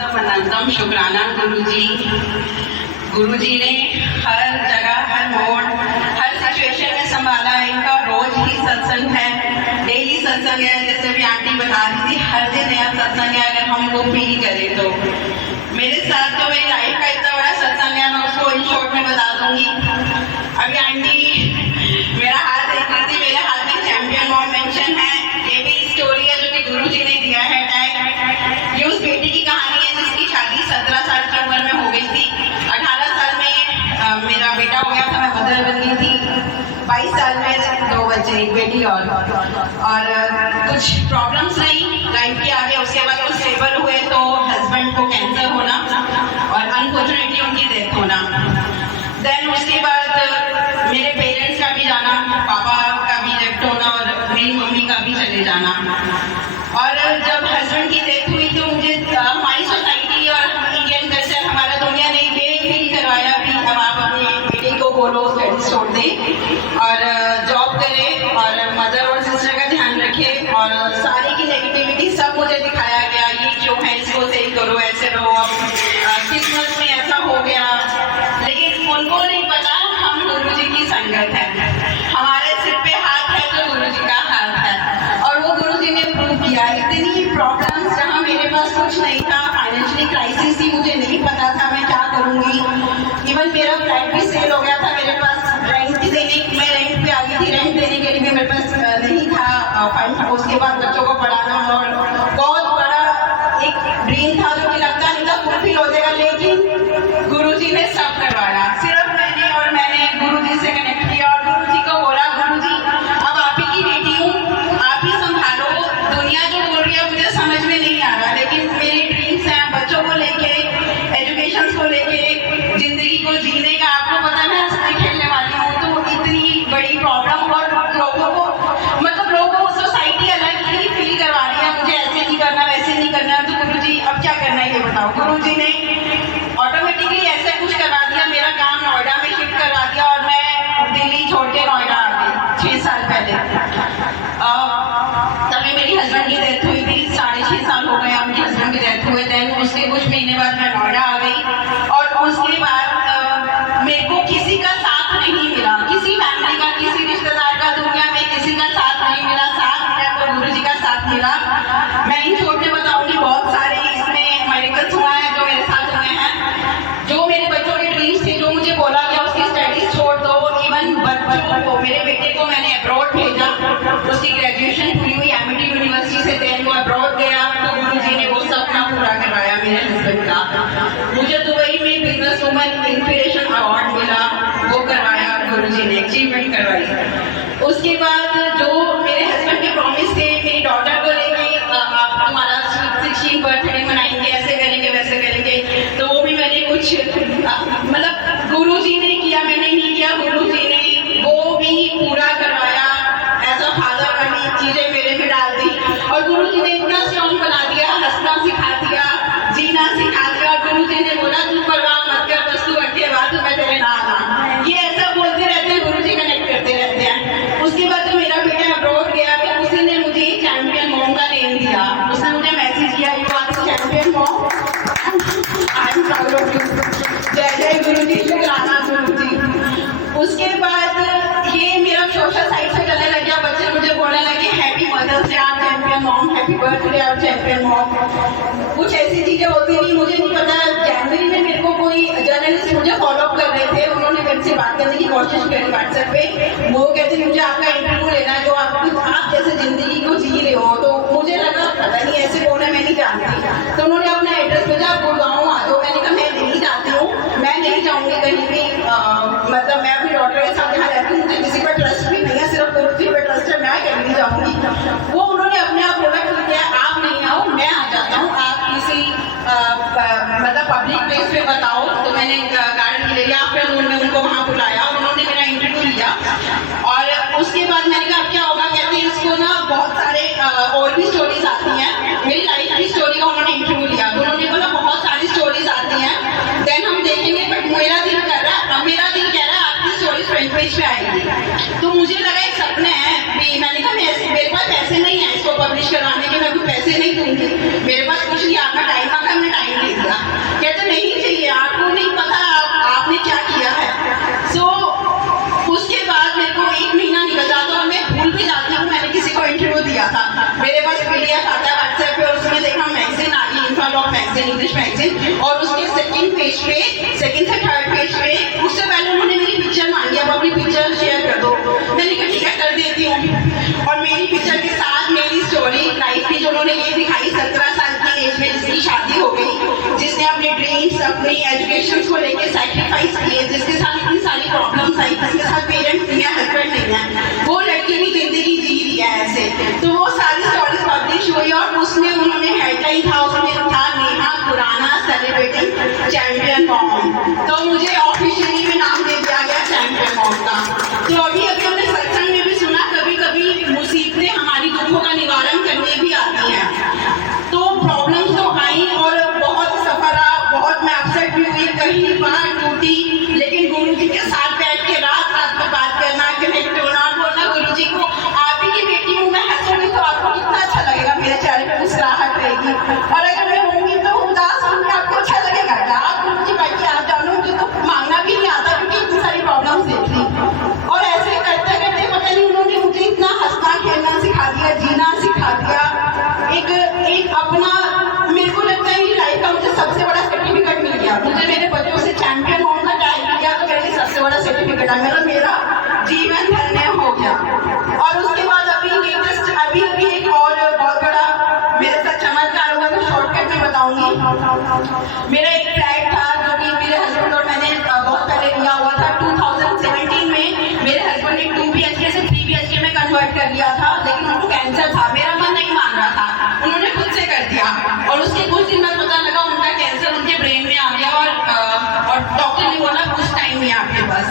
अनंतम शुक्राना गुरुजी ने हर जगह, हर मोड़, हर सिचुएशन में संभाला। इनका रोज ही सत्संग है, डेली सत्संग है। जैसे भी आंटी बता रही थी, हर दिन नया सत्संग है अगर हम वो फील करें तो। मेरे साथ जो मेरी लाइफ का इतना बड़ा सत्संग है, मैं उसको इन शॉर्ट में बता दूंगी। अभी आंटी मेरा हाथ देख रही थी, मेरे हाथ में चैंपियन मॉम मेंशन है। ये भी स्टोरी है जो कि गुरुजी ने दिया है टैग। ये उस बेटी की कहानी है जिसकी शादी 17 साल की उम्र में हो गई थी। 18 साल में मेरा बेटा हो गया था, मैं मदर बन गई थी। 22 साल में 2 बच्चे, एक बेटी और कुछ प्रॉब्लम्स नहीं लाइफ के आगे। उसके बाद वो स्टेबल हुए तो हस्बैंड को कैंसर होना और अनफॉर्चुनेटली उनकी डेथ होना। देन उसके बाद मेरे पेरेंट्स का भी जाना, पापा का भी लेफ्ट होना और मेरी मम्मी का भी चले जाना। और जब हस्बैंड की डेथ हुई तो मुझे हमारी सोसाइटी और इंडियन कल्चर, हमारा दुनिया ने ये फील करवाया भी अब आप अपने बेटे को बोलो स्टडीज छोड़ दे और जॉब करे और मदर और सिस्टर का ध्यान रखे। और सारी की नेगेटिविटी सब मुझे दिखाया गया, ये क्यों है, इसको सही करो, ऐसे रहो, किस्मत में ऐसा हो गया। लेकिन उनको नहीं पता हम गुरुजी की संगत है, हमारे सिर पे हाथ है तो गुरुजी का हाथ है। और वो गुरुजी ने प्रूव किया। इतनी प्रॉब्लम्स जहाँ मेरे पास कुछ नहीं था, फाइनेंशियली क्राइसिस थी, मुझे नहीं पता था मैं क्या करूँगी। इवन मेरा फ्लैट भी सेल हो गया था, मेरे पास रेंट देने, मैं रेंट पे आ गई थी, रेंट देने के लिए भी मेरे पास नहीं था फंड। उसके बाद बच्चों को पढ़ाना और बहुत बड़ा एक ड्रीम था जो कि लगता नहीं था फुलफिल हो जाएगा। लेकिन गुरुजी ने सब करवाया। सिर्फ मैंने गुरुजी से कनेक्ट किया और गुरुजी को बोला, गुरुजी अब आप ही की बेटी हूँ, आप ही संभालो। दुनिया जो बोल रही है मुझे समझ में नहीं आ रहा, लेकिन मेरे ड्रीम्स हैं बच्चों को लेके, एजुकेशन को लेके, जिंदगी को जीने का। आपको पता है मैं हंसने खेलने वाली हूँ, तो इतनी बड़ी प्रॉब्लम और लोगों को सोसाइटी अलग ही फील करवा रही है, मुझे ऐसे नहीं करना, वैसे नहीं करना। तो गुरुजी अब क्या करना है ये बताओ। गुरुजी ने ऑटोमेटिकली ऐसा कुछ करवा दिया, मेरा काम नोएडा में शिफ्ट करवा दिया और मैं दिल्ली छोड़ के नोएडा आ गई 6 साल पहले। तभी मेरी हस्बैंड की डेथ हुई थी, 6.5 साल हो गए उनके हस्बैंड की डेथ हुए। देन उसके कुछ महीने बाद मैं नोएडा आ गई और उसके बाद मेरे को किसी का साथ नहीं मिला, किसी फैमिली का, किसी रिश्तेदार का, दुनिया में किसी का साथ नहीं मिला। साथ मिला तो गुरुजी का साथ मिला। मैं इन छोटे बताऊंगी, बहुत सारे इसमें मेरिकल्स हुआ है जो मेरे साथ हुए हैं। जो मेरे बच्चों के ड्रीम्स थे, जो मुझे बोला गया उसकी स्टडीज छोड़ दो, इवन बच्चों को, मेरे बेटे को मैंने अब्रॉड भेजा, उसकी ग्रेजुएशन पूरी हुई एमिटी यूनिवर्सिटी से, देन वो अब्रॉड गया तो गुरुजी ने वो सपना पूरा करवाया मेरे हस्बैंड का। मुझे दुबई में बिजनेस वुमन इंस्पिरेशन अवार्ड मिला, वो करवाया गुरुजी ने, अचीवमेंट करवाई। उसके बाद जो मेरे हस्बैंड के प्रॉमिस थे, मेरी डॉटर को लेके आप तुम्हारा 16 बर्थडे मनाएंगे, ऐसे करेंगे, वैसे करेंगे, तो वो भी मैंने कुछ मतलब गुरुजी ने किया, मैंने नहीं किया, गुरुजी ने वो भी पूरा करवाया। एज अ फादर वाली चीजें मेरे में डाल दी और गुरुजी ने इतना स्ट्रॉन्ग बना दिया, हंसना सिखा दिया, जीना सिखा दिया। और गुरुजी ने बोला तू परवाह मत कर, बस तू अट्ठे बात मैं तेरे नाल आ। ये ऐसा बोलते रहते हैं, गुरुजी कनेक्ट करते रहते हैं। उसके बाद जो मेरा बेटा अब्रॉड गया तो उसी ने मुझे चैंपियन मॉम का नेम दिया। उसने मुझे मैसेज किया, you are champion mom, I am proud of you. जय जय गुरुजी, शुक्राना गुरुजी। उसके बाद ये मेरा सोशल साइट से चलने लग गया, बच्चे मुझे बोलने लगे हैप्पी मदर्स डे आप चैंपियन मॉम, हैप्पी बर्थडे आप चैंपियन मॉम। कुछ ऐसी चीजें होती नहीं, मुझे नहीं पता। जनवरी में मेरे को कोई जर्नलिस्ट मुझे फॉलो अप कर रहे थे, उन्होंने मेरे से बात करने की कोशिश करी व्हाट्सएप पे। वो कहते मुझे आपका इंटरव्यू लेना है, जो आप जैसे जिंदगी को जी रहे हो। तो मुझे लगा पता नहीं ऐसे कौन है, मैं नहीं जानती। तो उन्होंने अपना एड्रेस भेजा, आप गुड़गांव आ जाओ। मैंने कहा मैं नहीं जाती हूँ, मैं नहीं जाऊँगी कहीं भी, मतलब मैं अपनी डॉटर के साथ यहाँ रहती हूँ, मुझे किसी पर ट्रस्ट भी नहीं है, सिर्फ गुरुजी पर ट्रस्ट है, मैं कहीं नहीं जाऊँगी। वो उन्होंने अपने आप प्रोडक्ट किया, आप नहीं आओ मैं आ जाता हूँ, आप किसी मतलब पब्लिक प्लेस पे बताओ। तो मैंने गार्डन के लिए आफ्टरनून में उनको वहाँ बुलाया और उन्होंने मेरा इंटरव्यू लिया। और उसके बाद मैंने कहा अब क्या होगा, कहते हैं इसको ना बहुत सारे इंग्लिश मैगजीन, और उसके सेकंड से थर्ड पेज पे उससे पहले उन्होंने मेरी पिक्चर मांगी, अब अपनी पिक्चर शेयर कर दो। मैंने कहा ठीक है कर देती हूँ, और मेरी पिक्चर के साथ मेरी स्टोरी लाइफ की जो उन्होंने ये दिखाई 17 साल की एज में जिसकी शादी हो गई, जिसने अपने ड्रीम्स अपनी एजुकेशन को लेकर सैक्रिफाइस किए, जिसके साथ इतनी सारी प्रॉब्लम्स आई, जिसके साथ पेरेंट्स नहीं है, हस्बैंड नहीं है, वो लड़की भी जिंदगी जी रही है ऐसे। तो वो सारी स्टोरीज पब्लिश हुई और उसमें उन्होंने हेडलाइन था, उसमें था Neha Khurana celebrating champion mom. तो मुझे ऑफिशियली भी नाम दे दिया गया चैंपियन मॉम का। तो अभी हमने सत्संग में भी सुना, कभी कभी मुसीबतें हमारी दुखों का निवारण करने भी आती हैं। तो प्रॉब्लम्स तो आई और बहुत सफरा, बहुत मैं अपसेट भी हुई, कहीं बार टूटी, लेकिन गुरु जी के साथ बैठ के रात रात में बात करना, कनेक्ट होना और बोलना गुरु जी को आप ही की बेटी हूँ, मैं हंसूंगी तो आपको कितना अच्छा लगेगा, मेरे चेहरे पे मुस्कुराहट रहेगी, और अगर मैं होंगी तो उदास होंगी आपको अच्छा लगेगा क्या? आप गुरु जी बैठ के आप जानो, मुझे तो मांगना भी नहीं आता क्योंकि इतनी सारी प्रॉब्लम्स देख ली। और ऐसे करते करते पता नहीं उन्होंने मुझे इतना हंसना खेलना सिखा दिया, जीना सिखा दिया, एक अपना, मेरे को लगता है लाइफ का मुझे सबसे बड़ा सर्टिफिकेट मिल गया। मुझे मेरे बच्चों से चैंपियन होने का टैग मिल गया, तो मेरे लिए सबसे बड़ा सर्टिफिकेट है, मेरा जीवन धन्य हो गया। और उसके बाद अभी एक और बहुत बड़ा मेरे साथ चमत्कार हुआ, मैं शॉर्टकट में बताऊंगी। मेरा एक फ्लैट था जो कि मेरे हस्बैंड और मैंने बहुत पहले लिया हुआ था। 2017 में मेरे हस्बैंड ने 2 BHK से 3 BHK में कन्वर्ट कर लिया था, लेकिन उनको कैंसर था, मेरा मन नहीं मान रहा था, उन्होंने खुद से कर दिया। और उसके कुछ दिन बाद पता लगा उनका कैंसर उनके ब्रेन में आ गया, और डॉक्टर ने बोला कुछ टाइम नहीं आपके पास।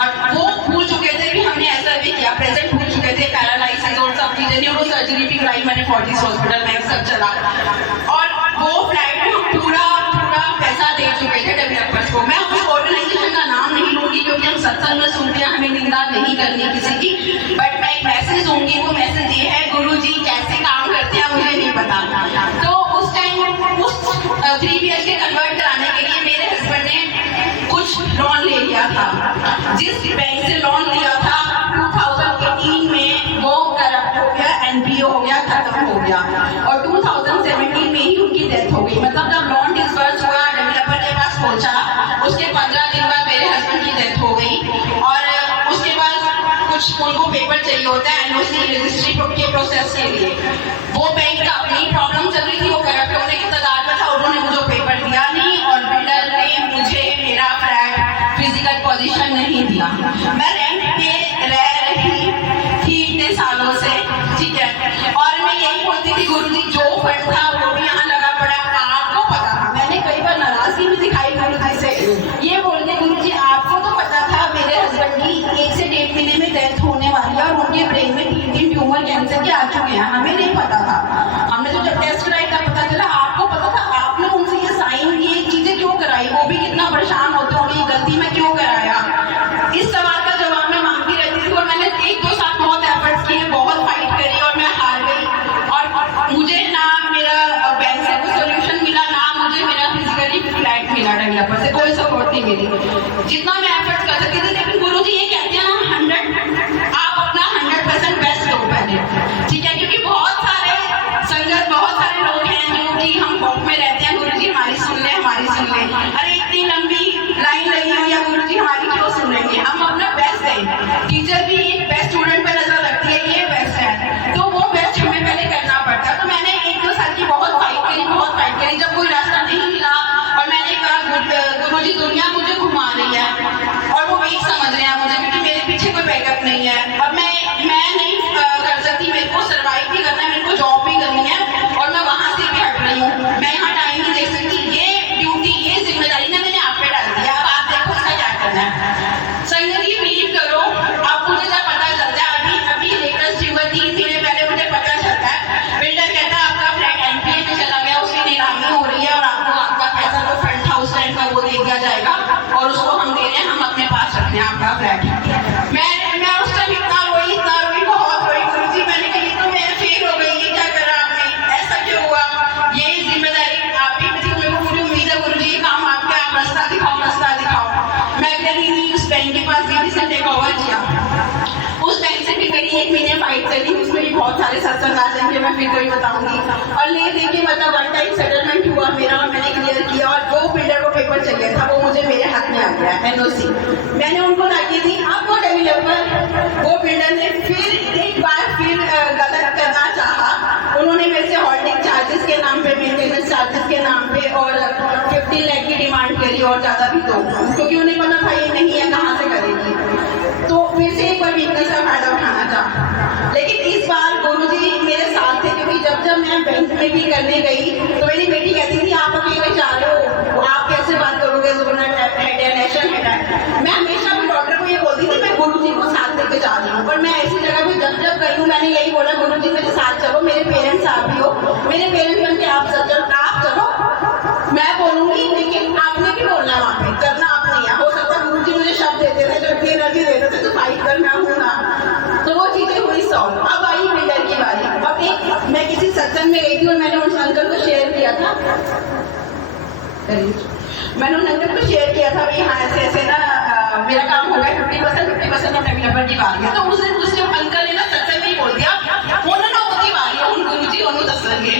और वो भूल चुके थे कि हमने ऐसा भी किया, प्रेजेंट भूल चुके थे, पैरालाइसिस और सब चीजें, न्यूरो सर्जरी भी कराई मैंने फोर्टिस हॉस्पिटल में, सब चला। और वो फ्लैट में हम पूरा पैसा दे चुके थे डेवलपर्स को। मैं उस ऑर्गेनाइजेशन का नाम नहीं लूंगी क्योंकि हम सत्संग में सुनते हैं, हमें निंदा नहीं करनी किसी की, बट मैं एक मैसेज दूंगी। वो मैसेज ये है, गुरु जी कैसे काम करते हैं मुझे नहीं पता। तो उस टाइम उस 3 BHK कन्वर्ट कराने के लिए मेरे हस्बैंड ने कुछ लोन ले लिया था। जिस बैंक से लोन लिया था 2018 में वो करप्ट हो गया, NPO हो गया, खत्म हो गया, और 2017 में ही उनकी डेथ हो गई। मतलब जब लोन डिसबर्स हुआ, डेवलपर के पास पहुंचा, उसके 15 दिन बाद मेरे हस्बैंड की डेथ हो गई। और उसके बाद कुछ उनको पेपर चाहिए होता है NOC रजिस्ट्री के प्रोसेस के लिए, वो बैंक का अपनी प्रॉब्लम चल रही थी, वो करप्ट होने की कगार पर था, उन्होंने मुझे पेपर दिया नहीं, और बिल्डर ने मुझे मेरा फ्लैट फिजिकल पोजीशन नहीं दिया। मैं रेंट पे रह रही थी इतने सालों से, ठीक है, और मैं यही बोलती थी गुरु जी जो फंड था वो भी यहाँ लगा पड़ा, आपको पता था। मैंने कई बार नाराजगी भी दिखाई गुरु जी से, ये बोलते गुरु जी आपको तो पता था मेरे हस्बैंड की 1 से 1.5 महीने में डेथ होने वाली है, और उनके ब्रेन में 3 ट्यूमर कैंसर के आ चुके हैं, हमें नहीं पता था। हमने तो जब टेस्ट कराई तब पता चला, आपको पता था, आपने उनसे ये साइन ये चीजें क्यों कराई, वो भी कितना परेशान होते होंगे, ये गलती में क्यों कराया। इस सवाल का जवाब मैं मांगती रहती थी, और मैंने 1-2 साल बहुत एफर्ट्स किए, बहुत फाइट करी, और मैं हार गई। और मुझे ना मेरा बैंक से कोई सोल्यूशन मिला, ना मुझे मेरा फिजिकली फ्लैट मिला डेवलपर से, कोई सपोर्ट नहीं मिली, जितना मैं एफर्ट्स कर सकती थी। लेकिन गुरु जी ये कहते हैं ना, आप अपना 100% बेस्ट दो पहले, ठीक है, क्योंकि बहुत सारे संगत, बहुत सारे लोग हैं जो कि हम होप में रहते हैं गुरु जी हमारी सुन ले, हमारी सुन ले, अरे इतनी लंबी लाइन लगी हुई है, गुरु जी हमारी क्यों सुन लेंगे। हम अपना बेस्ट दें, टीचर भी एक बेस्ट स्टूडेंट पे नजर रखती है, ये बेस्ट है, तो वो बेस्ट हमें पहले करना पड़ता है। तो मैंने 1-2 साल की बहुत फाइट करी, जब कोई रास्ता नहीं मिला, और मैंने कहा गुरु जी दुनिया मुझे घुमा रही है, और वो वीक समझ रहे हैं मुझे, क्योंकि मेरे पीछे कोई बैकअप नहीं है, और मैं नहीं कर सकती, मेरे को सर्वाइव भी करना है, मेरे को जॉब भी करनी है, और मैं वहां से भी हट रही हूँ, मैं यहाँ टाइम नहीं देख सकती। ये ड्यूटी, ये जिम्मेदारी ना मैंने आप पे डाल दिया, अब आप देखो उसका क्या करना है। संगत ये बिलीव करो, अब मुझे जब पता चलता है, अभी लेटेस्ट हुआ 3 महीने पहले मुझे पता चलता है, बिल्डर कहता है आपका फ्लैट NPA में चला गया, उसकी नीलामी हो रही है, और आपको आपका पैसा जो फंड था उस टाइम का वो दे दिया जाएगा, और उसको हम दे रहे हैं, हम अपने पास रखते हैं आपका फ्लैट। मैं उस टाइम इतना रोई, बहुत रोई, गुरु जी मैंने कही तो मैं फेल हो गई, ये क्या करा आपने, ऐसा क्यों हुआ, ये जिम्मेदारी आप ही थी, मेरे को पूरी उम्मीद है गुरु जी ये काम आपका, आप रास्ता दिखाओ। मैं कहीं उस बैंक के पास गई, जिसने टेक ओवर किया, उस बैंक से भी करीब 1 महीने फाइट करी, उसमें भी बहुत सारे सत्संग आ जाएंगे, मैं फिर कोई बताऊंगी, और ले दे के मतलब 1 टाइम सेटलमेंट हुआ मेरा, गया NOC। मैंने उनको ताकि थी, अब वो डेवलपर वो बिल्डर ने फिर एक बार फिर गलत करना चाहा। उन्होंने मेरे से होल्डिंग चार्जेस के नाम पे, मेंटेनेंस चार्जेस के नाम पे और 15 लाख की डिमांड करी और ज्यादा भी तो, क्योंकि उन्हें पता था ये नहीं है कहाँ से करेगी। तो फिर से एक बार वीकनेस का फायदा उठाना चाहा। लेकिन इस बार गुरुजी मेरे साथ थे, क्योंकि जब मैं बैंक में भी करने गई तो मेरी बेटी कहती थी आप अकेले जा रहे हो, आप कैसे बात करोगे, जोनल हेड है, नेशनल हेड है। मैं हमेशा अपने डॉक्टर को ये बोलती थी मैं गुरुजी को साथ लेके जा रही हूँ। पर मैं ऐसी जगह पे जब गई हूँ मैंने यही बोला गुरुजी मेरे साथ चलो, मेरे पेरेंट्स आप भी हो, मेरे पेरेंट्स बन के आप चलो, मैं बोलूंगी लेकिन आपने भी बोलना, वहाँ पे करना आपने है। हो सकता है गुरुजी मुझे शब्द देते थे, जो इतनी एनर्जी देते थे तो फाइट कर, मैं हूँ ना। तो वो चीजें हुई सॉल्व। अब आई बिल्डर की बारी। अब एक मैं किसी सत्संग में गई थी और मैंने उस अंकल को शेयर किया था, मैंने उन अंकल को शेयर किया था भाई हाँ ऐसे ऐसे ना मेरा काम हो गया 50% और डेवलपर की बारी है। तो उस दिन उसने अंकल ने ना सत्संग में ही बोल दिया उन्होंने उसकी बारी है, उन गुरुजी उन्होंने दसंगे।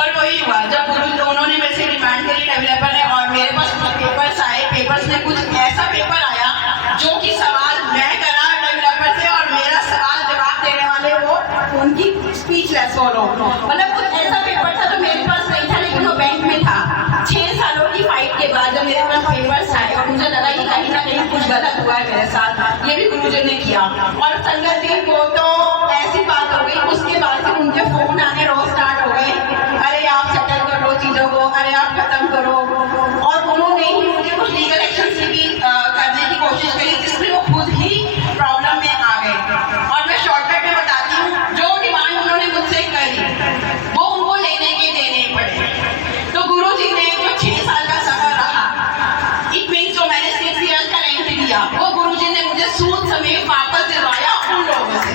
और वही हुआ जब गुरु उन्होंने मेरे से डिमांड करी डेवलपर ने, और मेरे पास कुछ पेपर्स आए, पेपर्स में कुछ ऐसा पेपर आया जो कि सवाल मैं करा डेवलपर से और मेरा सवाल जवाब देने वाले वो उनकी स्पीचलेस फॉलो, मतलब कुछ ऐसा पेपर था जो मेरे पास नहीं था लेकिन वो बैंक में था। 6 सालों की फाइट के बाद जब मेरे पास पेपर्स आए और मुझे लगा कि कहीं ना कहीं कुछ गलत हुआ है मेरे साथ, ये भी गुरुजी ने किया। और संगत जी को तो ऐसी बात हो गई, उसके बाद से उनके फोन आने रोज स्टार्ट हो गए, अरे आप सेटल कर लो चीजों को, अरे आप खत्म करो। और उन्होंने ही मुझे कुछ लीगल एक्शन से भी करने की कोशिश करी जिसमें वो खुद ही प्रॉब्लम में आ गए। और मैं शॉर्टकट में बताती हूँ, जो डिमांड उन्होंने मुझसे करी वो उनको लेने के देने पड़े। तो गुरुजी ने जो 6 साल का सफर रहा, इट मीन्स जो मैंने 6 ईयर्स का रेंट लिया वो गुरुजी ने मुझे सूद समेत वापस दिलवाया उन लोगों से।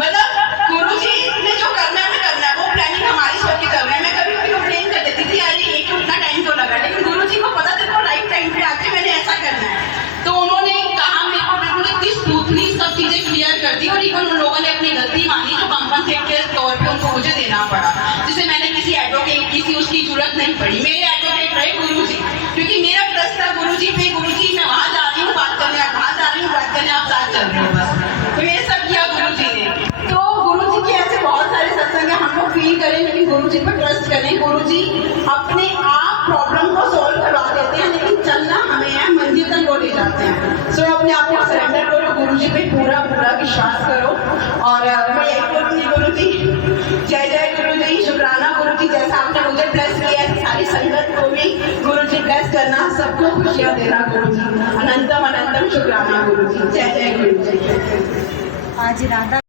मतलब गुरुजी ने जो करना है वो प्लानिंग हमारी सोच के कर रहे हैं। मैं कभी कभी कंप्लेन कर देती थी अरे ये क्यों इतना टाइम तो लगा, लेकिन गुरुजी को पता था राइट टाइम पे आके मैंने ऐसा करना है। तो उन्होंने कहा मेरे को बिल्कुल इतनी स्मूथली सब चीजें क्लियर कर दी और इवन उन लोगों ने अपनी गलती मानी जो कंपनसेट के तौर पे उनको मुझे देना पड़ा, जिसे मैंने किसी एडवोकेट किसी उसकी जरूरत नहीं पड़ी। मेरे एडवोकेट रहे गुरुजी, क्योंकि मेरा ट्रस्ट था गुरुजी पे, गुरुजी मैं वहां जा रही हूँ बात करने, आप वहां जा रही हूँ बात करने, आप साथ चल रहे हो बस। तो ये सब किया गुरुजी ने। तो गुरुजी के ऐसे बहुत सारे सत्संग है, हम लोग फील करें लेकिन गुरुजी पर ट्रस्ट करें। गुरुजी अपने आप प्रॉब्लम को सॉल्व करवा देते हैं, लेकिन चलना हमें है, मंजिल तक वो ले जाते हैं। सो अपने आप को सरेंडर करो, गुरुजी पे पूरा विश्वास करो। और मैं यही बोलूंगी गुरुजी जय जय गुरुजी, शुक्राना गुरुजी, जैसा आपने मुझे ब्लेस किया है सारी संगत को भी गुरुजी ब्लेस करना, सबको खुशियां देना गुरुजी। अनंतम अनंतम शुक्राना गुरुजी, जय जय गुरुजी। आज राधा